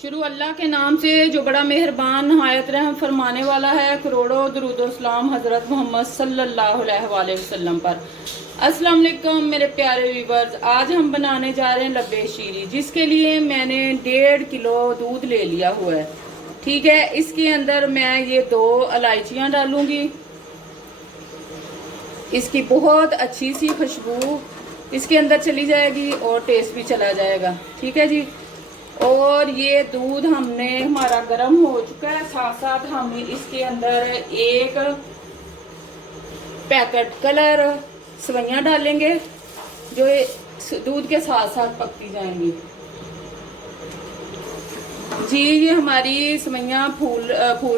शुरू अल्लाह के नाम से जो बड़ा मेहरबान नहायत रहम फरमाने वाला है। करोड़ों दरूद व सलाम हज़रत मोहम्मद सल्लल्लाहु अलैहि वसल्लम पर। अस्सलाम वालेकुम मेरे प्यारे व्यूवर्स, आज हम बनाने जा रहे हैं लब्बे शीरी, जिसके लिए मैंने 1.5 किलो दूध ले लिया हुआ है। ठीक है, इसके अंदर मैं ये 2 इलायचियाँ डालूंगी। इसकी बहुत अच्छी सी खुशबू इसके अंदर चली जाएगी और टेस्ट भी चला जाएगा। ठीक है जी। और ये दूध हमारा गर्म हो चुका है। साथ साथ हम इसके अंदर 1 पैकेट कलर सवैयाँ डालेंगे, जो दूध के साथ साथ पकती जाएंगी। जी, ये हमारी सवैयाँ फूल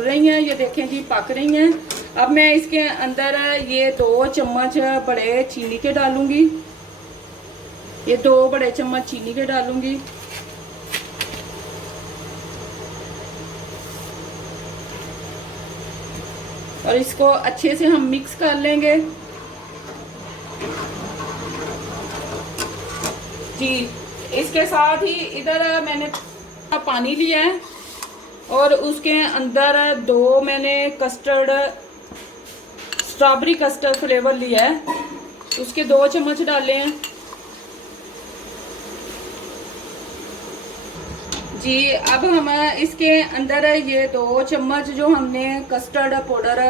रही हैं, ये देखें जी पक रही हैं। अब मैं इसके अंदर ये 2 चम्मच बड़े चीनी के डालूंगी। ये 2 बड़े चम्मच चीनी के डालूंगी। और इसको अच्छे से हम मिक्स कर लेंगे। जी, इसके साथ ही इधर मैंने पानी लिया है और उसके अंदर 2 मैंने स्ट्रॉबेरी कस्टर्ड फ्लेवर लिया है, उसके 2 चम्मच डाले हैं। जी, अब हम इसके अंदर ये 2 चम्मच जो हमने कस्टर्ड पाउडर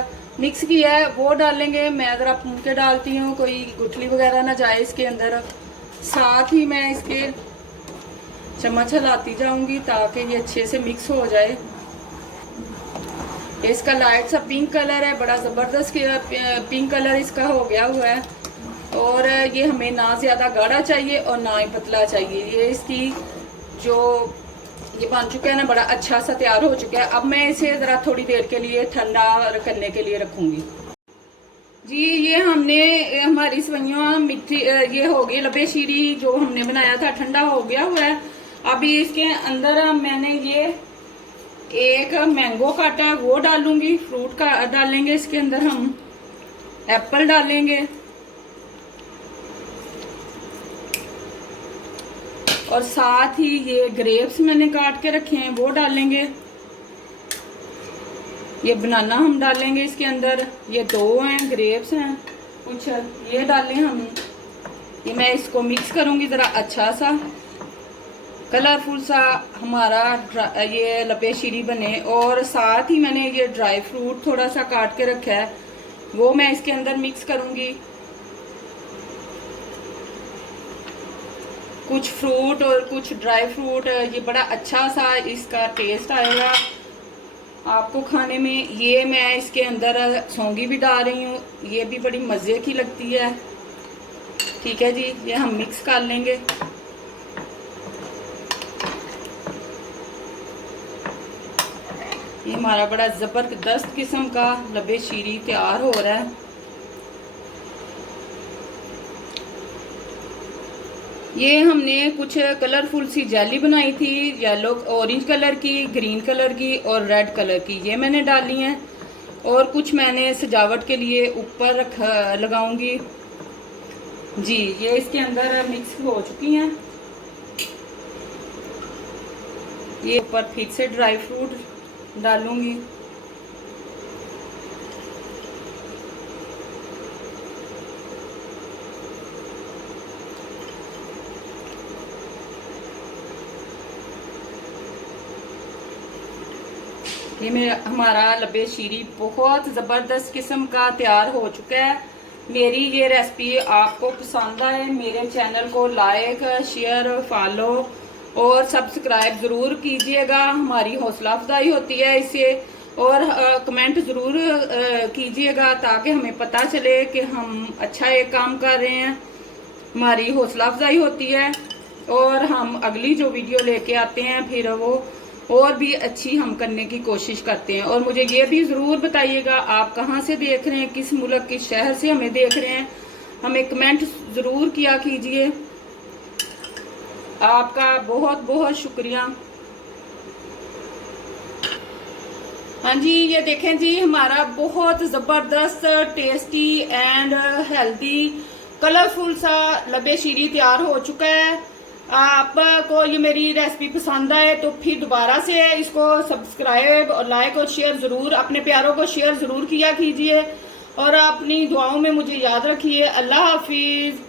मिक्स किया है वो डालेंगे। मैं ज़रा भून के डालती हूँ, कोई गुठली वगैरह ना जाए इसके अंदर। साथ ही मैं इसके चम्मच हिलाती जाऊंगी ताकि ये अच्छे से मिक्स हो जाए। इसका लाइट सा पिंक कलर है, बड़ा ज़बरदस्त पिंक कलर इसका हो गया हुआ है। और ये हमें ना ज़्यादा गाढ़ा चाहिए और ना ही पतला चाहिए। ये इसकी जो ये बन चुका है ना, बड़ा अच्छा सा तैयार हो चुका है। अब मैं इसे ज़रा थोड़ी देर के लिए ठंडा करने के लिए रखूंगी। जी, ये हमारी सवैयाँ मिट्टी ये हो गई लब्बे शीरी जो हमने बनाया था, ठंडा हो गया हुआ है। अभी इसके अंदर मैंने ये 1 मैंगो काटा वो डालूंगी। फ्रूट का डालेंगे इसके अंदर, हम एप्पल डालेंगे और साथ ही ये ग्रेप्स मैंने काट के रखे हैं वो डालेंगे। ये बनाना हम डालेंगे इसके अंदर। ये 2 हैं ग्रेप्स हैं कुछ, ये डालें हम। ये मैं इसको मिक्स करूंगी ज़रा अच्छा सा कलरफुल सा हमारा ये लब्बे शीरी बने। और साथ ही मैंने ये ड्राई फ्रूट थोड़ा सा काट के रखा है वो मैं इसके अंदर मिक्स करूंगी। कुछ फ्रूट और कुछ ड्राई फ्रूट, ये बड़ा अच्छा सा इसका टेस्ट आएगा आपको खाने में। ये मैं इसके अंदर सौंगी भी डाल रही हूँ, ये भी बड़ी मज़े की लगती है। ठीक है जी, ये हम मिक्स कर लेंगे। ये हमारा बड़ा ज़बरदस्त किस्म का लब्बे शीरी तैयार हो रहा है। ये हमने कुछ कलरफुल सी जेली बनाई थी, येलो ऑरेंज कलर की, ग्रीन कलर की और रेड कलर की, ये मैंने डाली हैं। और कुछ मैंने सजावट के लिए ऊपर लगाऊंगी। जी, ये इसके अंदर मिक्स हो चुकी हैं। ये ऊपर फिर से ड्राई फ्रूट डालूंगी। ये हमारा लब्बे शीरी बहुत ज़बरदस्त किस्म का तैयार हो चुका है। मेरी ये रेसिपी आपको पसंद आए, मेरे चैनल को लाइक शेयर फॉलो और सब्सक्राइब ज़रूर कीजिएगा। हमारी हौसला अफजाई होती है इससे। और कमेंट ज़रूर कीजिएगा ताकि हमें पता चले कि हम अच्छा एक काम कर रहे हैं। हमारी हौसला अफजाई होती है और हम अगली जो वीडियो लेके आते हैं फिर वो और भी अच्छी हम करने की कोशिश करते हैं। और मुझे ये भी ज़रूर बताइएगा आप कहाँ से देख रहे हैं, किस मुल्क किस शहर से हमें देख रहे हैं। हमें कमेंट ज़रूर किया कीजिए। आपका बहुत बहुत शुक्रिया। हाँ जी, ये देखें जी, हमारा बहुत ज़बरदस्त टेस्टी एंड हेल्दी कलरफुल सा लब्बे शीरी तैयार हो चुका है। आपको ये मेरी रेसिपी पसंद आए तो फिर दोबारा से इसको सब्सक्राइब और लाइक और शेयर जरूर, अपने प्यारों को शेयर जरूर किया कीजिए और अपनी दुआओं में मुझे याद रखिए। अल्लाह हाफिज।